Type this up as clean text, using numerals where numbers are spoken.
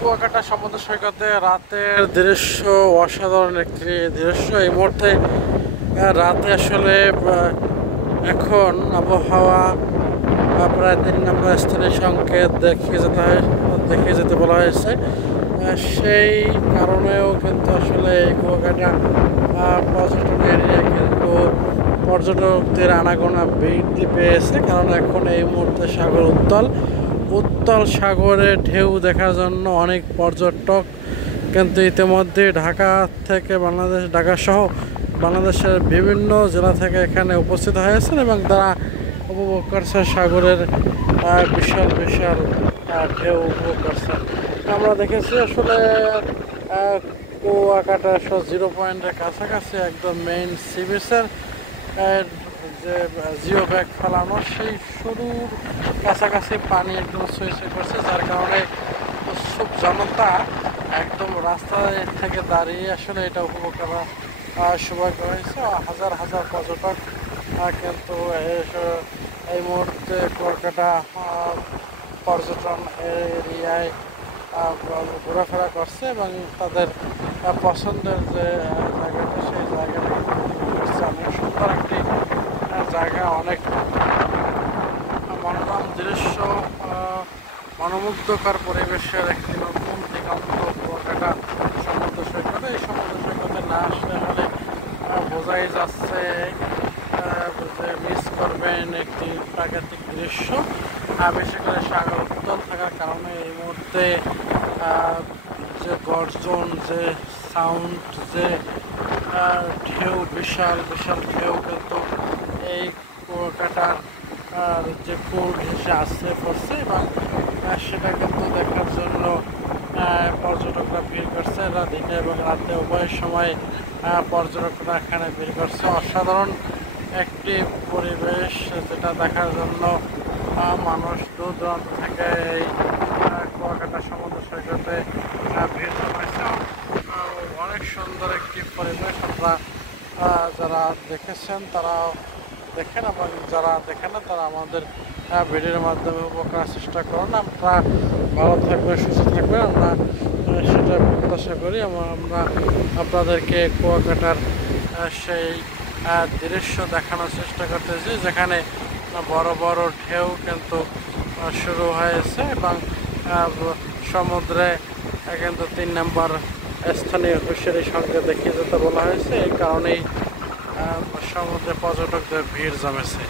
কুয়াকাটা সমুদ্র সৈকতে রাতের দৃশ্য অসাধারণ একটি দৃশ্য। এই মুহূর্তে রাতে আসলে এখন আবহাওয়া প্রায় 3 নম্বর স্থানীয় সংকেত দেখিয়ে যেতে বলা হয়েছে। সেই কারণেও কিন্তু আসলে এই কুয়াকাটা পর্যটন এরিয়া কিন্তু পর্যটকদের আনাগোনা বৃদ্ধি পেয়েছে, কারণ এখন এই মুহূর্তে সাগর উত্তাল সাগরে ঢেউ দেখার জন্য অনেক পর্যটক কিন্তু ইতিমধ্যে ঢাকা সহ বাংলাদেশের বিভিন্ন জেলা থেকে এখানে উপস্থিত হয়েছেন এবং তারা উপভোগ করছে সাগরের বিশাল বিশাল ঢেউ উপভোগ করছে। আমরা দেখেছি আসলে কুয়াকাটা 0 পয়েন্টের কাছাকাছি একদম মেইন সি বিচের যে জিও ব্যাগ ফেলানো সেই শুরুর কাছাকাছি পানি একদম ছুঁয়ে করছে, যার কারণে উৎসুক জনতা একদম রাস্তায় থেকে দাঁড়িয়ে আসলে এটা উপভোগ করা সৌভাগ্য হয়েছে। হাজার হাজার পর্যটক কিন্তু এই মুহূর্তে কুয়াকাটা পর্যটন এরিয়ায় ঘোরাফেরা করছে এবং তাদের পছন্দের যে জায়গাটা সেই জায়গাটা করছে। অনেক সুন্দর একটি জায়গা, অনেক মনোরম দৃশ্য, মনোমুগ্ধকর পরিবেশের একটি নতুন দিগন্ত কুয়াকাটা সমুদ্র সৈকতে। এই সমুদ্র সৈকতে না আসলে হলে বোঝাই যাচ্ছে যে মিস করবেন একটি প্রাকৃতিক দৃশ্য। বিশেষ করে সাগর উত্তাল থাকার কারণে এই মুহূর্তে যে গর্জন, যে সাউন্ড, যে ঢেউ, বিশাল বিশাল ঢেউ কিন্তু এই কুয়াকাটার যে কুল ঘেঁষে আসছে পড়ছে এবং সেটা কিন্তু দেখার জন্য পর্যটকরা ভিড় করছে। দিনে এবং রাতে উভয় সময় পর্যটকরা এখানে ভিড় করছে। অসাধারণ একটি পরিবেশ যেটা দেখার জন্য মানুষ দূর দূরান্ত থেকে এই কুয়াকাটা সমুদ্র সৈকতে ভিড় জমাইছে। অনেক সুন্দর একটি পরিবেশ। আপনারা যারা দেখেছেন তারাও দেখেন এবং যারা দেখেন না তারা আমাদের ভিডিওর মাধ্যমে উপভোগ করার চেষ্টা করুন। আপনারা ভালো থাকবেন, সুস্থ থাকবেন, আমরা সেটা প্রত্যাশা করি। আমরা আপনাদেরকে কুয়াকাটার সেই দৃশ্য দেখানোর চেষ্টা করতেছি যেখানে বড় বড় ঢেউ কিন্তু শুরু হয়েছে এবং সমুদ্রে কিন্তু 3 নম্বর স্থানীয় হুঁশিয়ারি সংকেত দেখিয়ে যেতে বলা হয়েছে। এই কারণেই সমুদ্রে পর্যটকদের ভিড় জমেছে।